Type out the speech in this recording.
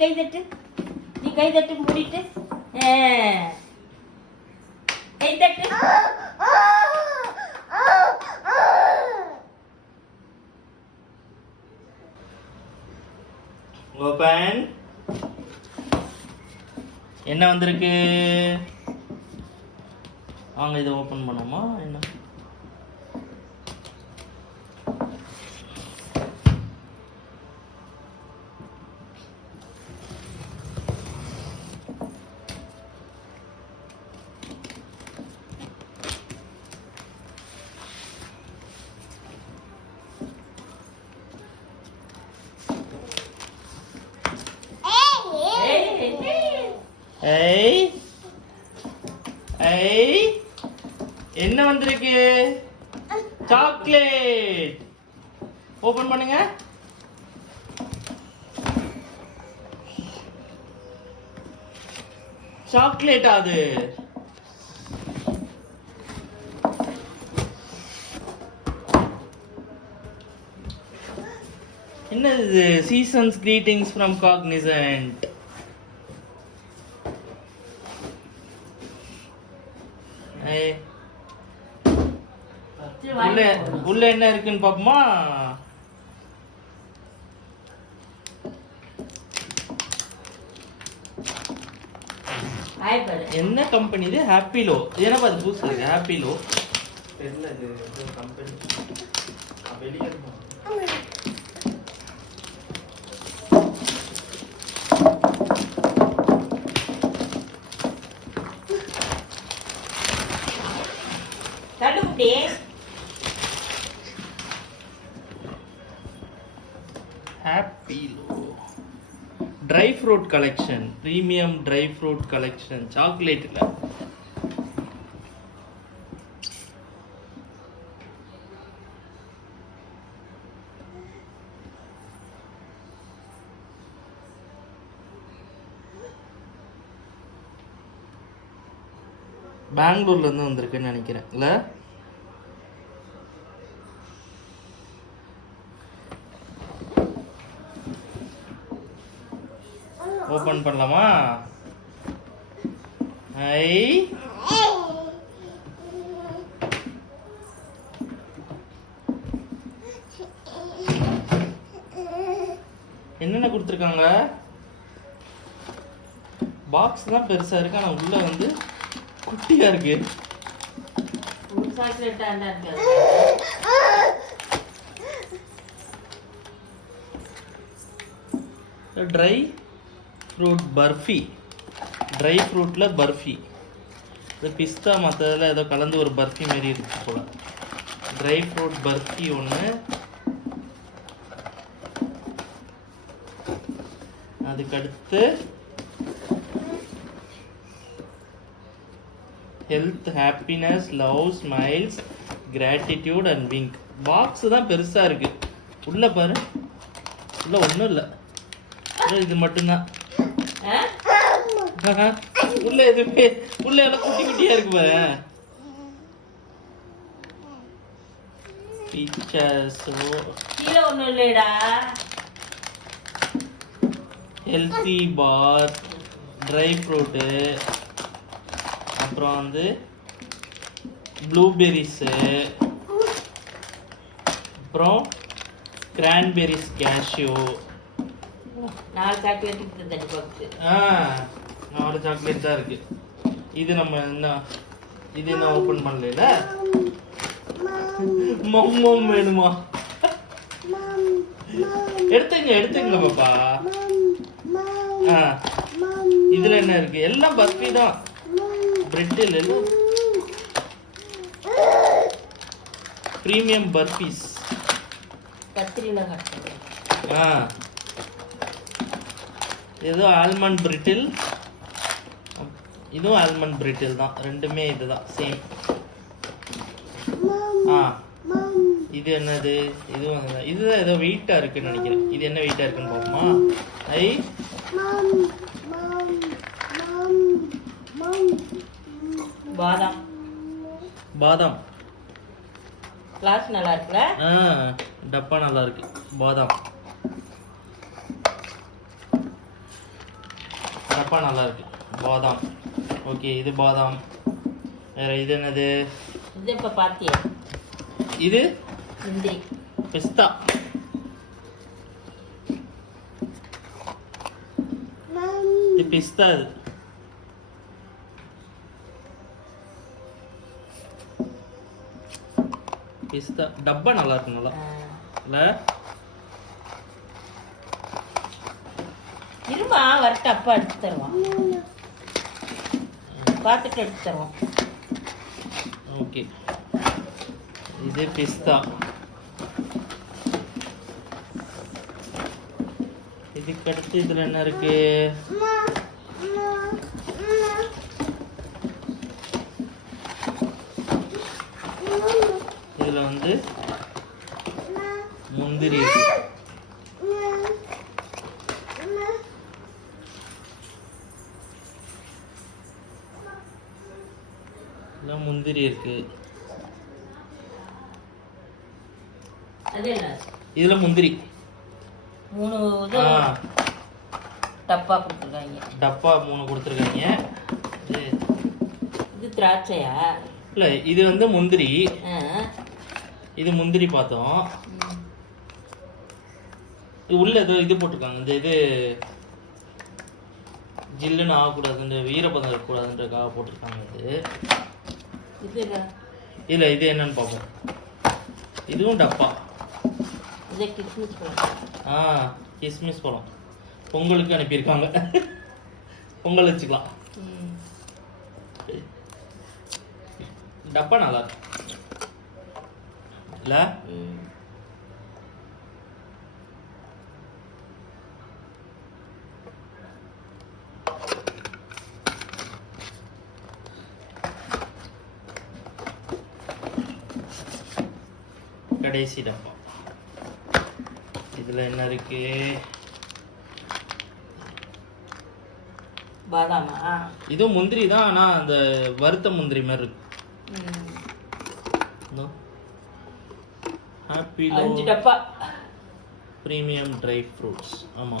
கை தட்டு, நீ கை தட்டு மூடிட்டு கை தட்டு. ஓபன். என்ன வந்திருக்கு? வாங்க இதை ஓபன் பண்ணோமா? என்ன என்ன வந்திருக்கு? சாக்லேட். ஓபன் பண்ணுங்க. சாக்லேட் அது. என்ன இது? Seasons greetings from Cognizant. உள்ள என்ன இருக்குன்னு பாப்போமா? என்ன கம்பெனி இது? ஹாப்பிலோ. என்ன பாத்து புதுசா இருக்கு? ஹாப்பிலோ தெரியல. இது கம்பெனி வெளிய இருக்கு. தடுப்புடி. Happilo dry fruit collection, premium dry fruit collection. சாக்லேட்ல பெங்களூர்ல இருந்து வந்திருக்குன்னு நினைக்கிறேன். இல்ல ஓபன் பண்ணலாமா? என்னென்ன கொடுத்துருக்காங்க? பாக்ஸ் தான் பெருசா இருக்கு, ஆனா உள்ள வந்து குட்டியா இருக்கு. Dry fruit barfi. ட்ரை ஃப்ரூட்ல பர்ஃபி. இது பிஸ்தா மற்றதில் ஏதோ கலந்து ஒரு பர்ஃபி மாரி இருக்கு போல. ட்ரை ஃப்ரூட் பர்ஃபி ஒன்று. அதுக்கடுத்து health, happiness, love, smiles, gratitude and wing. Box தான் பெருசா இருக்கு. உள்ள பாரு, உள்ள ஒன்றும் இல்லை, இது மட்டும்தான். உள்ள எதுவுமே, உள்ள எல்லாம் குட்டி குட்டியா இருக்கு பாரு. கீழே ஒண்ணும் இல்லடா. ஹெல்த்தி பார், ட்ரை ஃப்ரூட்டு, அப்புறம் வந்து ப்ளூபெரிஸு, அப்புறம் கிரான்பெரிஸ், கேஷ்யூ. 4 சாக்லேட் தட்டி பாக்ஸ். 4 சாக்லேட் தான் இருக்கு. இது நம்ம என்ன, இது என்ன ஓபன் பண்ணல. மம்மம் வேணுமா? எடுத்துங்க பாப்பா. இதுல என்ன இருக்கு? எல்லாம் பர்ஃபி தான். பிரெட்டில் எல்லாம் பிரீமியம் பர்ஃபீஸ். கத்திரில ஏதோ ஆல்மண்ட் பிரிட்டில், இதுவும் ஆல்மண்ட் பிரிட்டில் தான். ரெண்டுமே இதுதான், சேம். இது என்னது? இதுவும் இதுதான். ஏதோ வெயிட்டா இருக்குன்னு நினைக்கிறேன். இது என்ன வெயிட்டா இருக்குன்னு பாப்போமா? பாதாம். பாதாம் கிளாஸ் நல்லா இருக்குல்ல? டப்பா நல்லா இருக்கு. பாதாம். டப்பா நல்லா இருக்கு. பாதாம். ஓகே, இது பாதாம். வேற இது என்னது? இது இப்ப பாத்தியா? இது முந்திரி. பிஸ்தா. இது பிஸ்தா. இது பிஸ்தா. டப்பா நல்லா இருக்கு. நல்லா இல்ல? இருமா வரட்டு, அப்பா எடுத்து தருவான். பார்த்துட்டு எடுத்து தருவோம். ஓகே, இது பிஸ்தா. இதுக்கு அடுத்து இதுல என்ன இருக்கு? இதுல வந்து முந்திரி இருக்கு. முந்திரி இருக்கு. இதுல முந்திரி 3 டப்பா கொடுத்துருக்காங்க. டப்பா 3 கொடுத்துருக்காங்க. இது திராட்சையா? இல்ல, இது வந்து முந்திரி. இது முந்திரி பார்த்தோம். இது உள்ள ஏதோ இது போட்டிருக்காங்க. இந்த இது ஜில்லுன்னு ஆகக்கூடாதுன்ற, ஈரப்பதம் இருக்கக்கூடாதுன்றக்காக போட்டிருக்காங்க. இது இல்ல, இது என்னன்னு பார்ப்போம். இதுவும் டப்பா. இது கிஸ்மிஸ் பழம். கிஸ்மிஸ் பழம் பொங்கலுக்கு அனுப்பியிருக்காங்க. பொங்கல் வச்சுக்கலாம். டப்பா நல்லா இருக்கு இல்ல? கடைசி டப்பா. இதுல என்ன இருக்கு? பாதாமா? இது முந்திரி தான், ஆனா அந்த வறுத்த முந்திரி மாதிரி இருக்கு. ஹாப்பி 5 டப்பா பிரீமியம் ட்ரை ஃப்ரூட்ஸ். ஆமா.